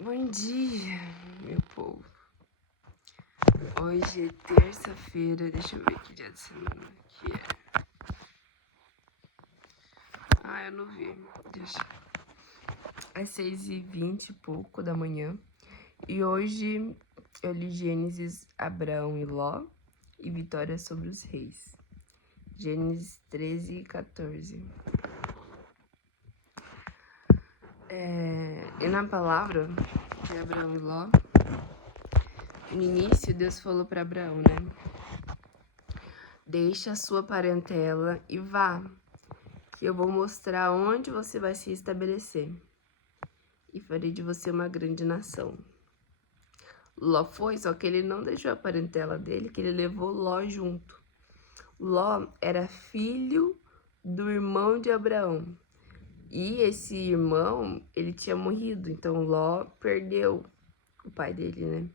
Bom dia, meu povo. Hoje é terça-feira, deixa eu ver que dia de semana que é. Eu não vi, deixa. É 6h20 e pouco da manhã. E hoje eu li Gênesis, Abraão e Ló e Vitória sobre os Reis. Gênesis 13 e 14. E na palavra de Abraão e Ló, no início Deus falou para Abraão, né? Deixa a sua parentela e vá, que eu vou mostrar onde você vai se estabelecer, e farei de você uma grande nação. Ló foi, só que ele não deixou a parentela dele, que ele levou Ló junto. Ló era filho do irmão de Abraão, e esse irmão, ele tinha morrido, então Ló perdeu o pai dele, né?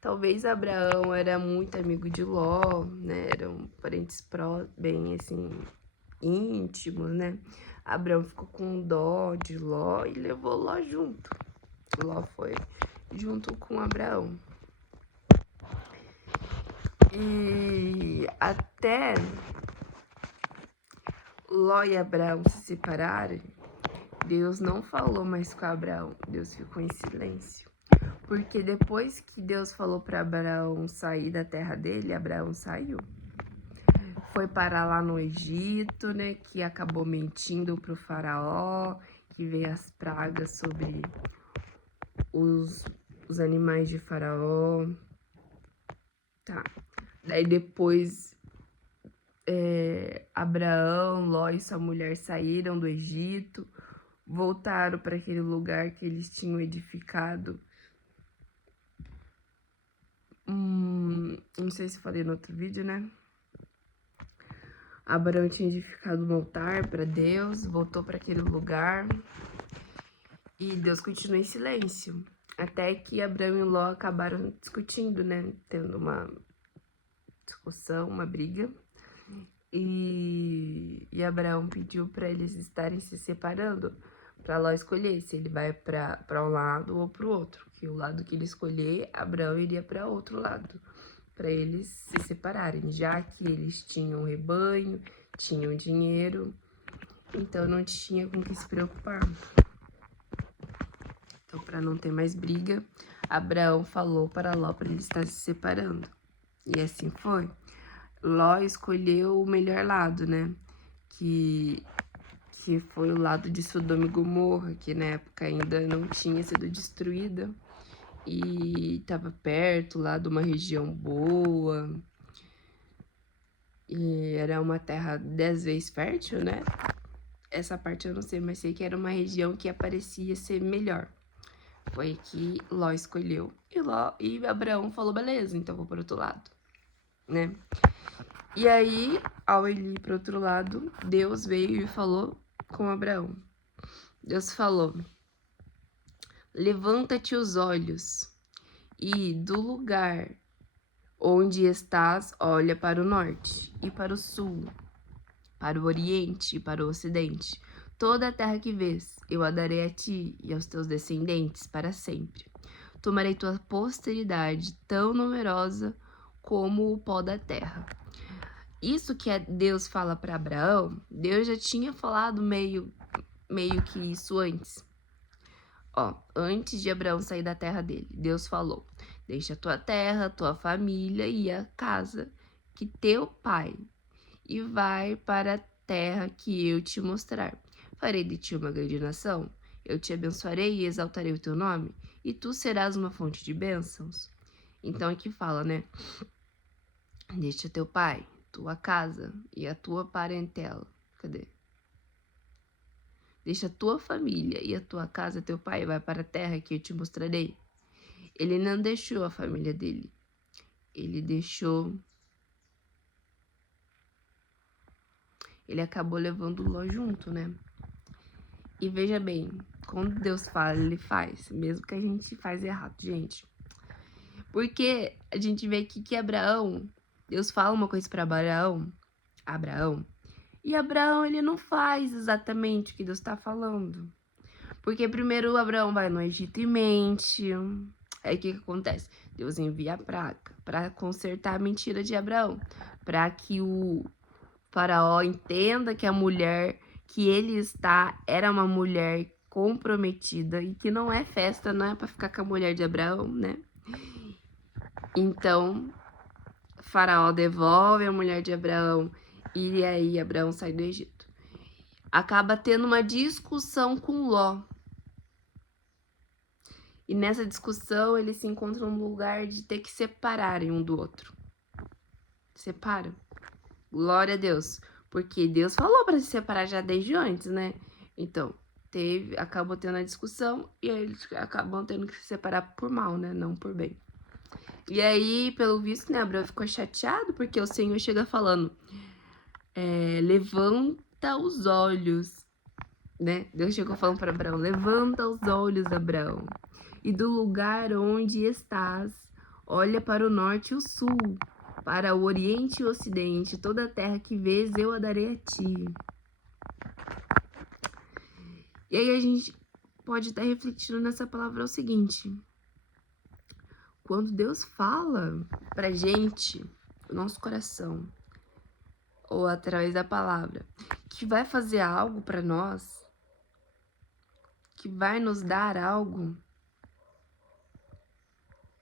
Talvez Abraão era muito amigo de Ló, né? Eram parentes bem assim, íntimos, né? Abraão ficou com dó de Ló e levou Ló junto. Ló foi junto com Abraão. E até Ló e Abraão se separarem, Deus não falou mais com Abraão. Deus ficou em silêncio. Porque depois que Deus falou para Abraão sair da terra dele, Abraão saiu. Foi parar lá no Egito, né? Que acabou mentindo pro faraó, que veio as pragas sobre os animais de faraó. Tá. Daí depois Abraão, Ló e sua mulher saíram do Egito, voltaram para aquele lugar que eles tinham edificado. Não sei se falei no outro vídeo, né? Abraão tinha edificado um altar para Deus, voltou para aquele lugar e Deus continuou em silêncio. Até que Abraão e Ló acabaram discutindo, né? Tendo uma discussão, uma briga. E Abraão pediu para eles estarem se separando, para Ló escolher se ele vai para um lado ou para o outro. Que o lado que ele escolher, Abraão iria para outro lado, para eles se separarem, já que eles tinham rebanho, tinham dinheiro, então não tinha com que se preocupar. Então, para não ter mais briga, Abraão falou para Ló para ele estar se separando. E assim foi. Ló escolheu o melhor lado, né? Que foi o lado de Sodoma e Gomorra, que na época ainda não tinha sido destruída. E estava perto lá de uma região boa. E era uma terra 10 vezes fértil, né? Essa parte eu não sei, mas sei que era uma região que parecia ser melhor. Foi que Ló escolheu. E Abraão falou, beleza, então vou para outro lado, né? E aí, ao ele ir para outro lado, Deus veio e falou com Abraão. Deus falou, levanta-te os olhos e do lugar onde estás, olha para o norte e para o sul, para o oriente e para o ocidente. Toda a terra que vês, eu a darei a ti e aos teus descendentes para sempre. Tomarei tua posteridade tão numerosa como o pó da terra. Isso que Deus fala para Abraão, Deus já tinha falado meio que isso antes. Antes de Abraão sair da terra dele, Deus falou, deixa a tua terra, tua família e a casa que teu pai, e vai para a terra que eu te mostrar. Farei de ti uma grande nação, eu te abençoarei e exaltarei o teu nome, e tu serás uma fonte de bênçãos. Então aqui fala, né? Deixa teu pai, tua casa e a tua parentela. Cadê? Deixa a tua família e a tua casa, teu pai, vai para a terra que eu te mostrarei. Ele não deixou a família dele. Ele acabou levando Ló junto, né? E veja bem, quando Deus fala, ele faz. Mesmo que a gente faz errado, gente. Porque a gente vê aqui que Deus fala uma coisa para Abraão, e Abraão, ele não faz exatamente o que Deus está falando. Porque primeiro Abraão vai no Egito e mente. Aí o que acontece? Deus envia a praga para consertar a mentira de Abraão, para que o faraó entenda que a mulher que ele está era uma mulher comprometida e que não é festa, não é para ficar com a mulher de Abraão, né? Então, faraó devolve a mulher de Abraão e aí Abraão sai do Egito. Acaba tendo uma discussão com Ló. E nessa discussão eles se encontram no lugar de ter que separarem um do outro. Separam. Glória a Deus. Porque Deus falou para se separar já desde antes, né? Então, acabou tendo a discussão e aí eles acabam tendo que se separar por mal, né? Não por bem. E aí, pelo visto, né, Abraão ficou chateado porque o Senhor chega falando: levanta os olhos, né? Deus chegou falando para Abraão: levanta os olhos, Abraão, e do lugar onde estás, olha para o norte e o sul, para o oriente e o ocidente, toda a terra que vês eu a darei a ti. E aí a gente pode estar refletindo nessa palavra o seguinte: quando Deus fala pra gente, o nosso coração, ou através da palavra, que vai fazer algo pra nós, que vai nos dar algo,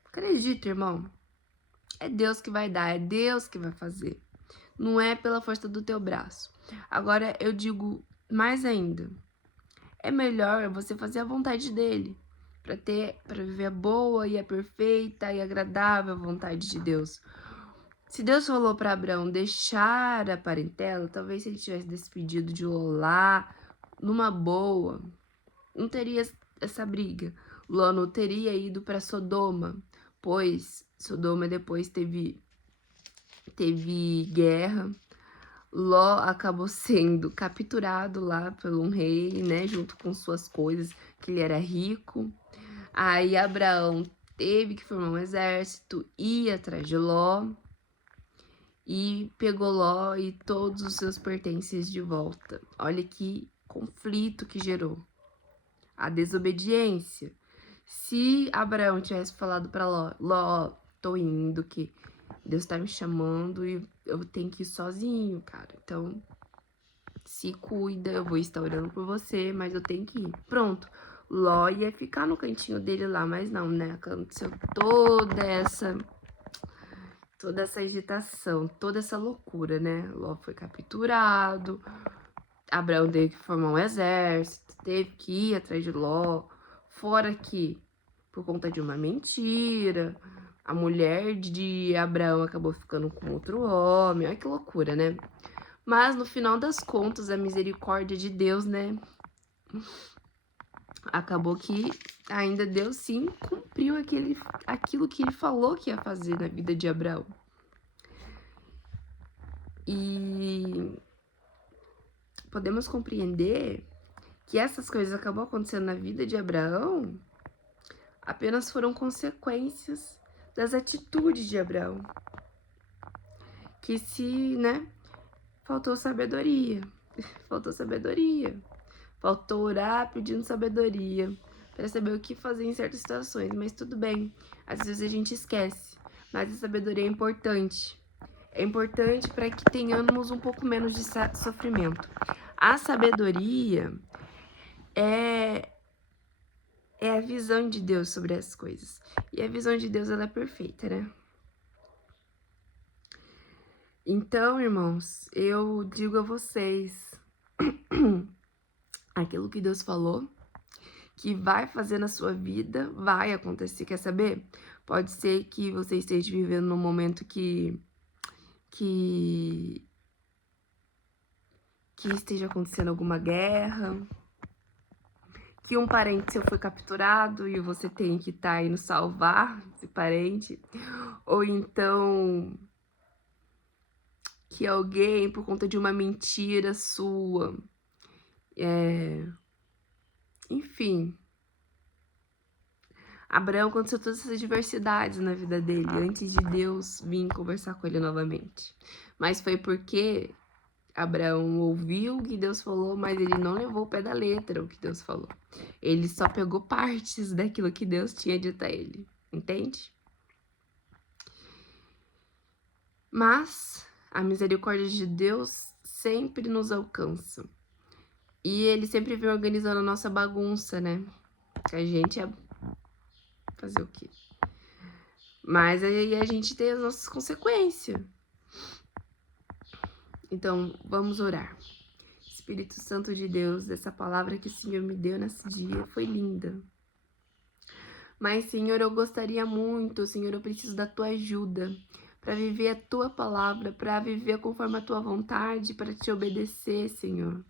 acredita, irmão, é Deus que vai dar, é Deus que vai fazer. Não é pela força do teu braço. Agora eu digo mais ainda, é melhor você fazer a vontade dele, para viver a boa e a perfeita e agradável vontade de Deus. Se Deus falou para Abraão deixar a parentela, talvez se ele tivesse despedido de Ló numa boa, não teria essa briga. Ló não teria ido para Sodoma, pois Sodoma depois teve guerra. Ló acabou sendo capturado lá por um rei, né, junto com suas coisas, que ele era rico. Aí Abraão teve que formar um exército, ir atrás de Ló e pegou Ló e todos os seus pertences de volta. Olha que conflito que gerou. A desobediência. Se Abraão tivesse falado para Ló, tô indo, que Deus tá me chamando e eu tenho que ir sozinho, cara. Então, se cuida, eu vou estar orando por você, mas eu tenho que ir. Pronto. Ló ia ficar no cantinho dele lá, mas não, né? Aconteceu toda essa agitação, toda essa loucura, né? Ló foi capturado, Abraão teve que formar um exército, teve que ir atrás de Ló, fora que, por conta de uma mentira, a mulher de Abraão acabou ficando com outro homem. Olha que loucura, né? Mas no final das contas, a misericórdia de Deus, né? Acabou que ainda Deus sim cumpriu aquilo que ele falou que ia fazer na vida de Abraão. E podemos compreender que essas coisas acabam acontecendo na vida de Abraão apenas foram consequências das atitudes de Abraão. Que se, né, faltou sabedoria. Faltou orar pedindo sabedoria para saber o que fazer em certas situações, mas tudo bem. Às vezes a gente esquece, mas a sabedoria é importante. É importante para que tenhamos um pouco menos de sofrimento. A sabedoria é a visão de Deus sobre as coisas. E a visão de Deus, ela é perfeita, né? Então, irmãos, eu digo a vocês aquilo que Deus falou, que vai fazer na sua vida, vai acontecer. Quer saber? Pode ser que você esteja vivendo num momento que esteja acontecendo alguma guerra, que um parente seu foi capturado e você tem que estar indo salvar esse parente, ou então que alguém, por conta de uma mentira sua, enfim, Abraão aconteceu todas essas adversidades na vida dele, antes de Deus vir conversar com ele novamente. Mas foi porque Abraão ouviu o que Deus falou, mas ele não levou o pé da letra o que Deus falou. Ele só pegou partes daquilo que Deus tinha dito a ele, entende? Mas a misericórdia de Deus sempre nos alcança. E ele sempre vem organizando a nossa bagunça, né? Que a gente é fazer o quê? Mas aí a gente tem as nossas consequências. Então, vamos orar. Espírito Santo de Deus, essa palavra que o Senhor me deu nesse dia foi linda. Mas, Senhor, eu gostaria muito, Senhor, eu preciso da tua ajuda para viver a tua palavra, para viver conforme a tua vontade, para te obedecer, Senhor.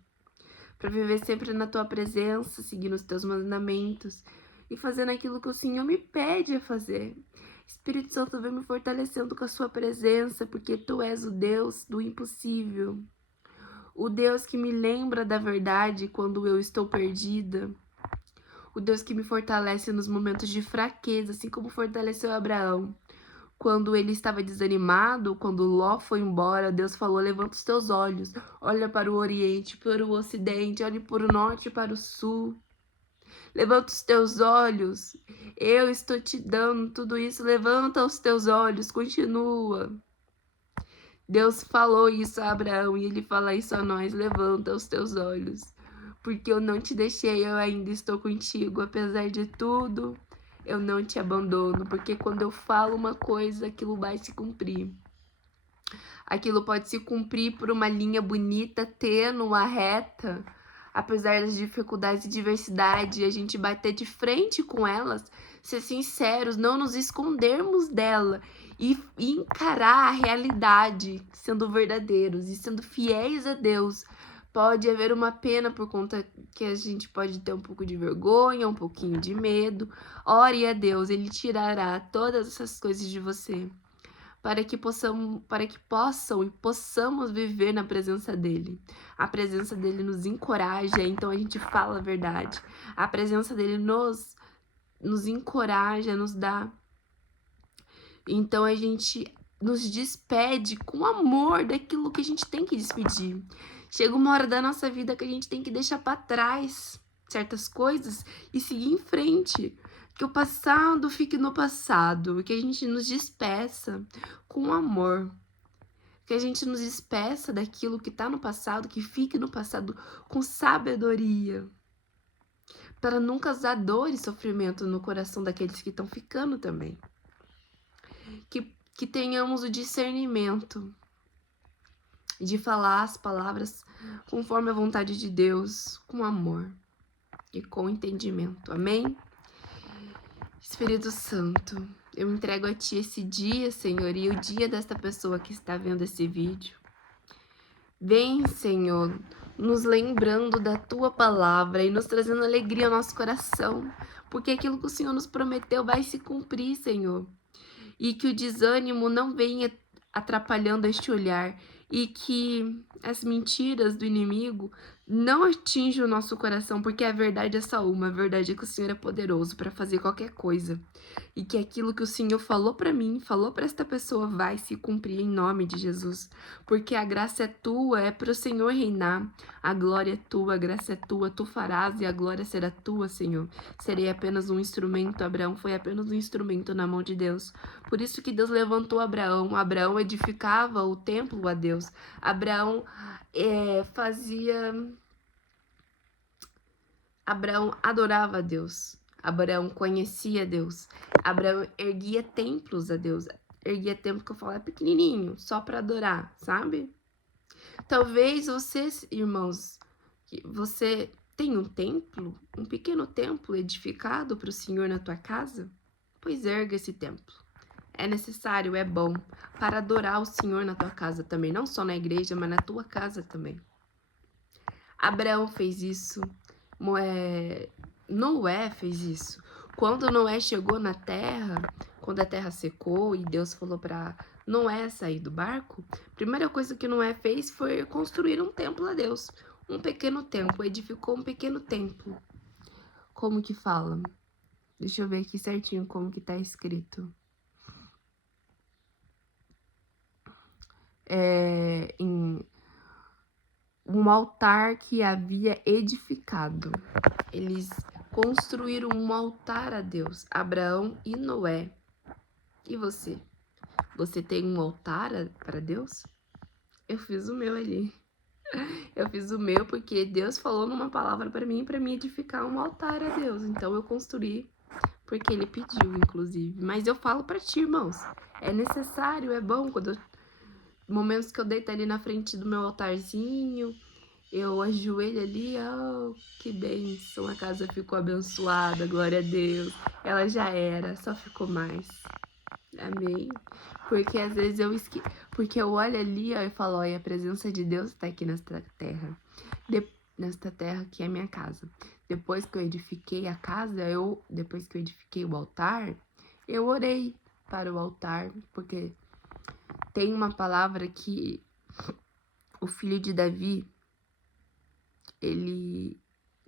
Para viver sempre na tua presença, seguindo os teus mandamentos e fazendo aquilo que o Senhor me pede a fazer. Espírito Santo, vem me fortalecendo com a sua presença, porque tu és o Deus do impossível. O Deus que me lembra da verdade quando eu estou perdida. O Deus que me fortalece nos momentos de fraqueza, assim como fortaleceu Abraão. Quando ele estava desanimado, quando Ló foi embora, Deus falou: levanta os teus olhos, olha para o oriente, para o ocidente, olhe para o norte e para o sul. Levanta os teus olhos, eu estou te dando tudo isso, levanta os teus olhos, continua. Deus falou isso a Abraão e ele fala isso a nós: levanta os teus olhos, porque eu não te deixei, eu ainda estou contigo, apesar de tudo, eu não te abandono, porque quando eu falo uma coisa, aquilo vai se cumprir. Aquilo pode se cumprir por uma linha bonita, tênua, reta, apesar das dificuldades e diversidade, a gente bater de frente com elas, ser sinceros, não nos escondermos dela e encarar a realidade, sendo verdadeiros e sendo fiéis a Deus. Pode haver uma pena por conta que a gente pode ter um pouco de vergonha, um pouquinho de medo. Ore a Deus, Ele tirará todas essas coisas de você, para que possam e possamos viver na presença dele. A presença dele nos encoraja, então a gente fala a verdade. A presença dele nos encoraja, nos dá. Então a gente nos despede com amor daquilo que a gente tem que despedir. Chega uma hora da nossa vida que a gente tem que deixar para trás certas coisas e seguir em frente. Que o passado fique no passado, que a gente nos despeça com amor. Que a gente nos despeça daquilo que está no passado, que fique no passado com sabedoria. Para nunca causar dor e sofrimento no coração daqueles que estão ficando também. Que tenhamos o discernimento de falar as palavras conforme a vontade de Deus, com amor e com entendimento. Amém? Espírito Santo, eu entrego a Ti esse dia, Senhor, e o dia desta pessoa que está vendo esse vídeo. Vem, Senhor, nos lembrando da Tua palavra e nos trazendo alegria ao nosso coração, porque aquilo que o Senhor nos prometeu vai se cumprir, Senhor. E que o desânimo não venha atrapalhando este olhar e que as mentiras do inimigo não atinjam o nosso coração, porque a verdade é só uma, a verdade é que o Senhor é poderoso para fazer qualquer coisa e que aquilo que o Senhor falou para mim, falou para esta pessoa, vai se cumprir em nome de Jesus, porque a graça é tua, é para o Senhor reinar, a glória é tua, a graça é tua, tu farás e a glória será tua, Senhor. Serei apenas um instrumento. Abraão foi apenas um instrumento na mão de Deus. Por isso que Deus levantou Abraão. Abraão edificava o templo a Deus. Abraão Abraão adorava a Deus. Abraão conhecia Deus. Abraão erguia templos a Deus. Erguia templo que eu falo é pequenininho, só para adorar, sabe? Talvez vocês, irmãos, você tem um templo, um pequeno templo edificado para o Senhor na tua casa? Pois erga esse templo. É necessário, é bom, para adorar o Senhor na tua casa também, não só na igreja, mas na tua casa também. Abraão fez isso, Noé fez isso. Quando Noé chegou na terra, quando a terra secou e Deus falou para Noé sair do barco, a primeira coisa que Noé fez foi construir um templo a Deus. Um pequeno templo, edificou um pequeno templo. Como que fala? Deixa eu ver aqui certinho como que tá escrito. um altar que havia edificado. Eles construíram um altar a Deus, Abraão e Noé. E você? Você tem um altar para Deus? Eu fiz o meu ali. Eu fiz o meu porque Deus falou numa palavra para mim edificar um altar a Deus. Então eu construí porque Ele pediu, inclusive. Mas eu falo para ti, irmãos, é necessário, é bom quando momentos que eu deito ali na frente do meu altarzinho, eu ajoelho ali, oh, que bênção, a casa ficou abençoada, glória a Deus. Ela já era, só ficou mais. Amém. Porque às vezes porque eu olho ali, ó, e falo, olha, a presença de Deus está aqui nesta terra. Nesta terra que é minha casa. Depois que eu edifiquei a casa, depois que eu edifiquei o altar, eu orei para o altar, porque tem uma palavra que o filho de Davi, ele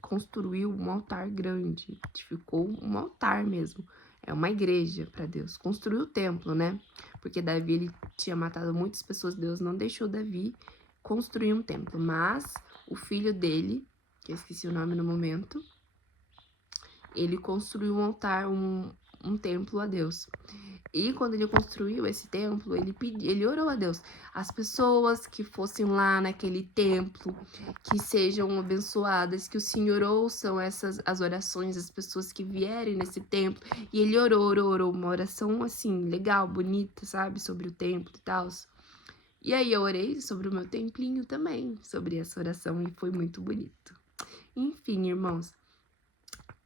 construiu um altar grande, edificou um altar mesmo. É uma igreja para Deus. Construiu o templo, né? Porque Davi, ele tinha matado muitas pessoas. Deus não deixou Davi construir um templo. Mas o filho dele, que eu esqueci o nome no momento, ele construiu um altar, um templo a Deus. E quando ele construiu esse templo, ele orou a Deus. As pessoas que fossem lá naquele templo, que sejam abençoadas, que o Senhor ouçam as orações das pessoas que vierem nesse templo. E ele orou, uma oração assim, legal, bonita, sabe? Sobre o templo e tal. E aí eu orei sobre o meu templinho também, sobre essa oração, e foi muito bonito. Enfim, irmãos,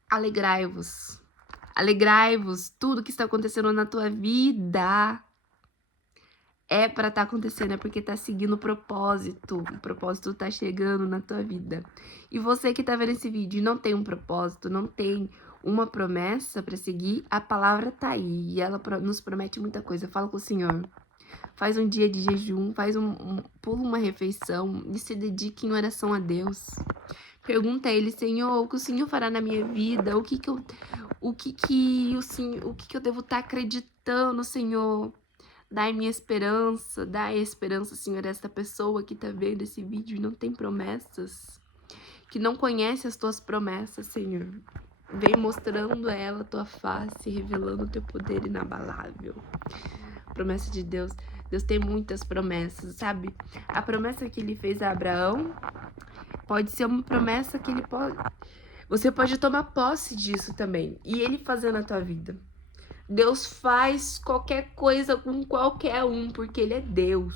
alegrai-vos. Alegrai-vos, tudo que está acontecendo na tua vida é para estar acontecendo, é porque tá seguindo o propósito tá chegando na tua vida. E você que tá vendo esse vídeo e não tem um propósito, não tem uma promessa para seguir, a palavra tá aí e ela nos promete muita coisa. Fala com o Senhor. Faz um dia de jejum, pula uma refeição e se dedique em oração a Deus. Pergunta a Ele, Senhor, o que o Senhor fará na minha vida? O que eu devo estar acreditando, Senhor? Dai-me esperança, dai esperança, Senhor, a esta pessoa que tá vendo esse vídeo e não tem promessas, que não conhece as tuas promessas, Senhor. Vem mostrando a ela a tua face, revelando o teu poder inabalável. Promessa de Deus. Deus tem muitas promessas, sabe? A promessa que Ele fez a Abraão pode ser uma promessa que você pode tomar posse disso também. E Ele fazer na tua vida. Deus faz qualquer coisa com qualquer um, porque Ele é Deus.